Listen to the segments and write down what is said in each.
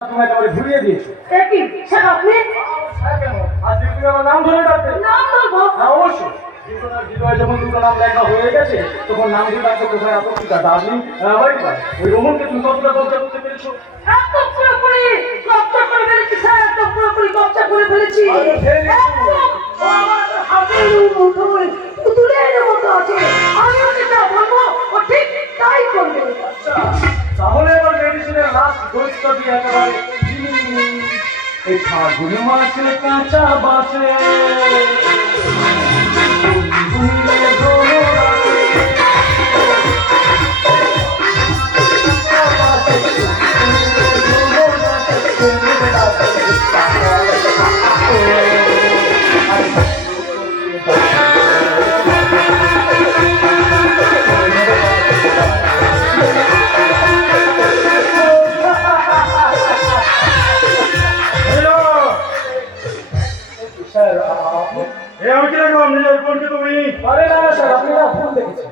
তুমি একেবারে ভুলিয়ে দিয়েছো। একই স্যার আপনি কেন আজ তুমি আমার নাম ধরে ডাকবে? নাম বলবো না অবশ্যই। জীবনের হৃদয়ে যখন দুটো নাম লেখা হয়ে গেছে তখন নাম ধরে ডাকতে কোথায় এত কি ডার্লিং বাড়ি পায়। ওই রোমনকে তুমি কতটা কবজা করতে পেরেছো? একদম পুরোপুরি কবজা করে ফেলেছি স্যার, একদম পুরোপুরি কবজা করে ফেলেছি। আরে ফেলেছো? আমার হাতের মুঠোয় পুতুলের মতো আছে, আমি ওকে যা বলবো ও ঠিক তাই করবে। আচ্ছা, তাহলে এবার মেডিসিনের লাস্ট ডোজটা দিয়ে একেবারে এই ফাগুন মাসে কাঁচা বাসে স্যার আমি কি দেখলাম নিজের বোনকে তুমি আরে না স্যার, আপনি না ভুল দেখেছেন।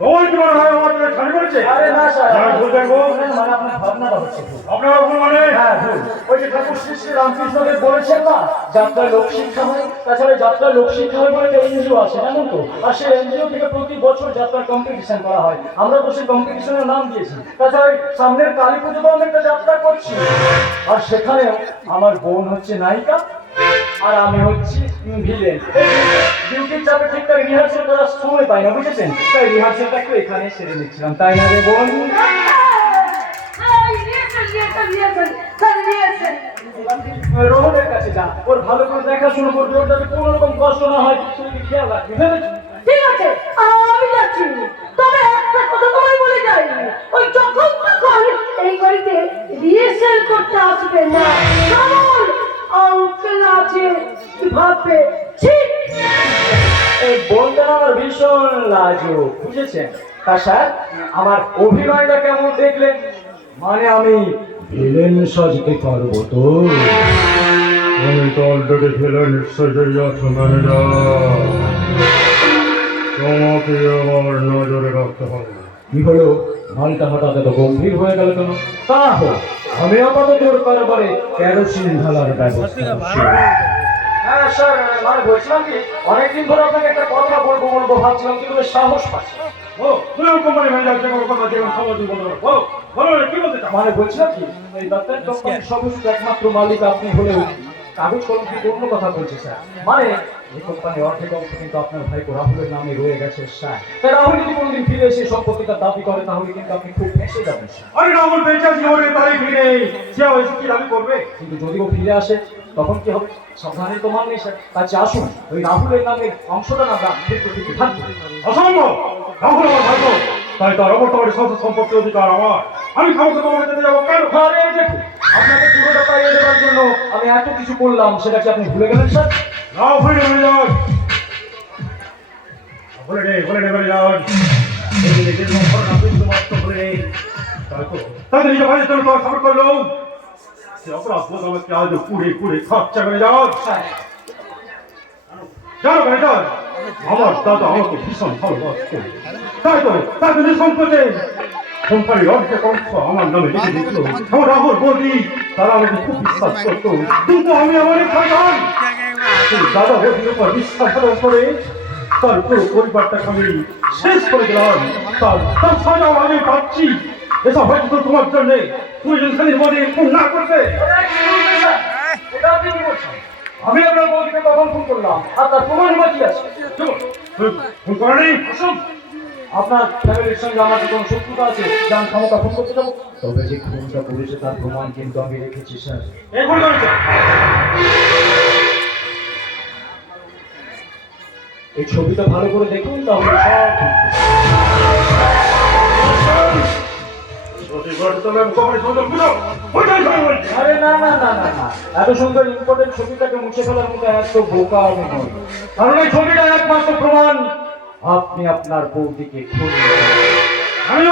তোমার কি মনে হয় আমার তোকে ছাড়ি করেছে? আরে না স্যার, আমি ভুল দেখবো। মানে আপনার ভাবনাটা হচ্ছে ভুল। আপনারা ভুল মানে? হ্যাঁ ভুল। ওই যে ঠাকুর শ্রী শ্রী রামকৃষ্ণদেব বলেছেন না, যাত্রায় লোক শিক্ষা হয়, তাছাড়া যাত্রায় লোক শিক্ষা হয় বলে এনজিও আছে জানেন তো, আর সেই এনজিও থেকে প্রতি বছর যাত্রার কম্পিটিশন করা হয়। আমরা তো সেই কম্পিটিশনের নাম দিয়েছি। তাছাড়া ওই সামনের কালী পুজোতে আমি একটা যাত্রা করছি, আর সেখানে আমার বোন হচ্ছে নায়িকা আর আমি হচ্ছি ভিলেন। ডিউটির চাপে ঠিকঠাক রিহার্সেল করার সময় পাই না, বুঝেছেন? তাই রিহার্সেলটা একটু এখানে সেরে নিচ্ছিলাম, তাই না রে বোন? রোহনের কাছে যা, ওর ভালো করে দেখাশোনা করবে, ওর যাতে কোনো রকম কষ্ট না হয় সেদিকে খেয়াল রাখবে, বুঝেছো? ঠিক আছে আমি যাচ্ছি, তবে একটা কথা তোমায় বলে যাই, ওই যখন তখন এই বাড়িতে রিহার্সাল করতে আসবে না। কেমন আঙ্কেল আছে কি ভাববে? ঠিক এই বোনটা আমার ভীষণ লাজুক, বুঝেছেন? তা স্যার আমার অভিনয়টা কেমন দেখলেন? মানে আমি ভিলেন সাজতে পারবো তো? আমি তো অলরেডি ফেলে নিশ্চয় আছো ম্যানেজার। তোমাকে আমার নজরে রাখতে হবে। কি হলো, মালটা হঠাৎ এত গম্ভীর হয়ে গেল কেন? তা হোক, আমি আপাতত ওর কারবারে কেরোসিন ঢালার ব্যবস্থা করছি। হ্যাঁ স্যার, মানে বলছিলাম কি, অনেকদিন ধরে আপনাকে একটা কথা বলবো ভাবছিলাম, কিন্তু বেশ সাহস পাচ্ছি না। ও তুমি কোম্পানি ম্যানেজার যে কোনো কথা যেমন সমাজে বলতে পারো। বলো কি বলতে চাও? মানে বলছিলাম কি, এই ডাক্তার কোম্পানির সর্বশেষ একমাত্র মালিক আপনি হলেও কাগজ কলম কি অন্য কথা বলছে স্যার। মানে এই কোম্পানির অর্ধেক অংশ কিন্তু আপনার ভাই রাহুলের নামে রয়ে গেছে স্যার। তাই রাহুল যদি কোনোদিন ফিরে এসে সম্পত্তিটা দাবি করে তাহলে কিন্তু আপনি খুব ফেঁসে যাবেন স্যার। আরে রাহুল বেঁচে আছে, ওরে তাই ফিরে সে হয়েছে কি দাবি করবে? কিন্তু যদি ও ফিরে আসে তখন কি হবে? সাবধানের তো মান নেই স্যার। কাছে আসুন, ওই রাহুলের নামের অংশটা না দাম কিন্তু ঠিকই থাকবে। অসম্ভব। রাহুল আমার ভাগ্য, তাই তার অবর্তমানে সমস্ত সম্পত্তি অধিকার আমার। আমি খামোকে তোমাকে যেতে যাবো কেন? আরে দেখুন, আপনাকে পুরোটা পাইয়ে দেওয়ার জন্য আমি এত কিছু করলাম, সেটা কি আপনি ভুলে গেলেন স্যার? না ভুলে ম্যানেজার, ভুলে নে ম্যানেজার। এই যে যে ঘটনা কিন্তু মাত্র ভুলে নেই। তাই নিজে ভাইয়ের জন্য তোমার সাপোর্ট করলো। সে অপরাধ বোধ আমাকে আজ পুড়ে খাচ্ছে ম্যানেজার। স্যার জানো ম্যানেজার, আমার দাদা আমাকে ভীষণ ভালোবাসতো। তাই তো নিঃসংকোচে কোম্পানির অর্ধেক অংশ আমার নামে লিখে দিচ্ছিল। আমার রাহুল বৌদি তারা আমাকে খুব বিশ্বাস করতো, কিন্তু আমি আমার খাইতাম। দাদা বৌদির উপর বিশ্বাস করে তার পুরো পরিবারটাকে আমি শেষ করে দিলাম। তার সাজাও আমি পাচ্ছি। এসব হয়তো তোমার জন্যে, তুমি যদি খালি মনে খুন না করতে। এটা আপনি কি বলছেন? আমি আপনার বৌদিকে কখন ফোন করলাম আর তার প্রমাণ বা কি আছে? ফোন করেনি? আসুন, আপনার ফ্যামিলির সঙ্গে আমার যে কোনো শত্রুতা আছে যান ক্ষমতা ফোন করতে যাবো, তবে যে খুনটা করেছে তার প্রমাণ কিন্তু আমি রেখেছি স্যার। এই ফোন করেছে। এই ছবিটা ভালো করে দেখুন, তাহলে সব ঠিক হবে। আরে না না না না না, এত সুন্দর ইম্পর্টেন্ট ছবিটাকে মুছে ফেলার মতো এত বোকা আমি নই। কারণ এই ছবিটা একমাত্র প্রমাণ আপনি আপনার বৌদিকে খুন করেছেন। আমি